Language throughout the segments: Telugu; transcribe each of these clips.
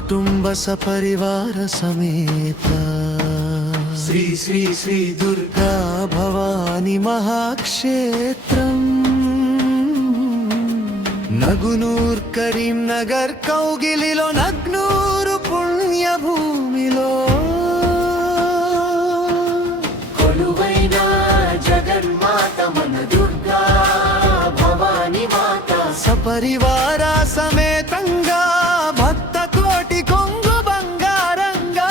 కుటుంబ సపరివార సమేత శ్రీ శ్రీ శ్రీ దుర్గా భవాని మహాక్షేత్రం నగునూర్ కరీంనగర్ కౌగిలిలో నగ్నూరు పుణ్యభూమిలో కొలువైన జగన్మాత మన దుర్గా భవాని మాత సపరివార సమేతంగా భక్త కోటి కొంగు బంగారంగా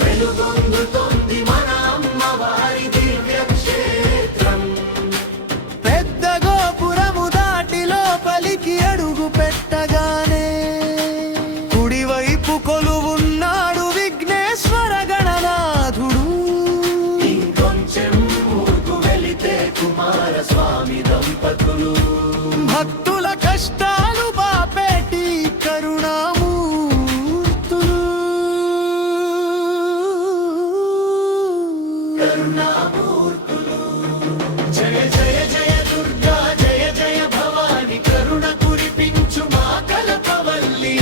వెలుగొందుతోంది మన అమ్మవారి దివ్య క్షేత్రం పెద్ద గోపురము దాటి లోపలికి అడుగు పెట్టగానే కుడివైపు కొలువున్నాడు విఘ్నేశ్వర గణనాథుడు ఇంకొంచెం ముందుకు వెళితే కుమారస్వామి దంపతులు భక్తుల కష్టాలు బాపేటి కరుణామూర్తులు జయ జయ జయ దుర్గా జయ జయ భవాని కరుణ కురిపించు మా కల్పవల్లి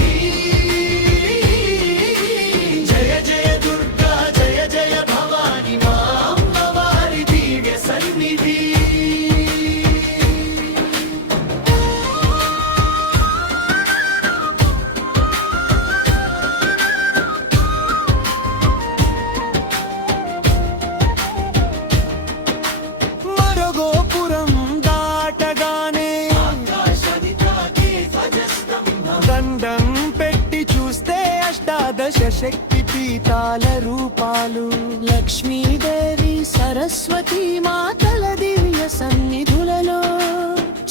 జయ జయ దుర్గా జయ జయ భవాని మా అమ్మవారి దివ్య సన్నిధి మరగోపురం దాటగానే దండం పెట్టి చూస్తే అష్టాదశ శక్తి పీఠాల రూపాలు లక్ష్మీదేవి సరస్వతి మాతల దివ్య సన్నిధులలో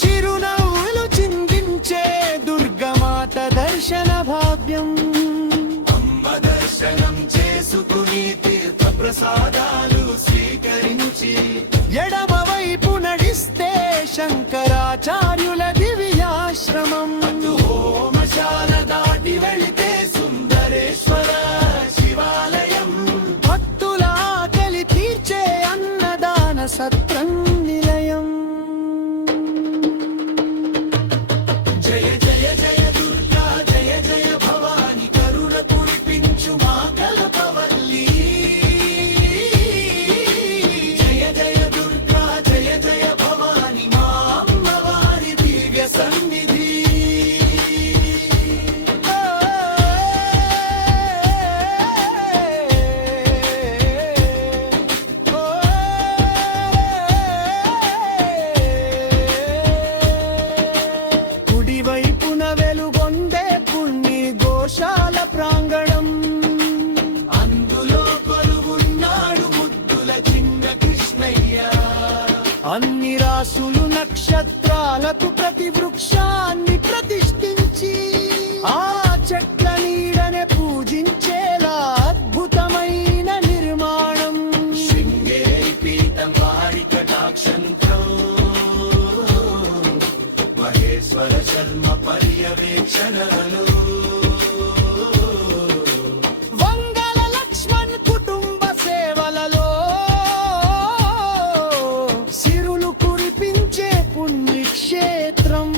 చిరునవ్వులు చిందించే దుర్గమాత దర్శన భాగ్యం అమ్మ దర్శనం చేసుకుని తీర్థ ప్రసాదాలు స్వీకరించి ఎడమ వైపు నడిస్తే శంకరాచార్యుల దివ్యాశ్రమం హోమశాల దాటి వెళితే సుందరేశ్వర శివాలయం భక్తుల ఆకలి తీర్చే అన్నదాన సత్రం నిలయం జయ జయ జయ దుర్గా జయ జయ భవాని కరుణ కురిపించు మా కల్పవల్లి జయ జయ దుర్గా జయ జయ భవాని మా అమ్మవారి దివ్య సన్నిధి కుడివైపున వెలుగొందే పుణ్య గోశాల ప్రాంగణం అందులో కొలువున్నాడు ముద్దుల చిన్న కృష్ణయ్య అన్ని రాసులు నక్షత్రాలకు ప్రతి వృక్షాన్ని ప్రతిష్ఠించి ఆ చెట్ల నీడనే పూజించేలా అద్భుతమైన నిర్మాణం శృంగేరి పీఠం వారి కటాక్షంతో మహేశ్వర శర్మ పర్యవేక్షణలో వంగల లక్ష్మణ్ కుటుంబ సేవలలో సిరులు కురిపించే పుణ్యక్షేత్రం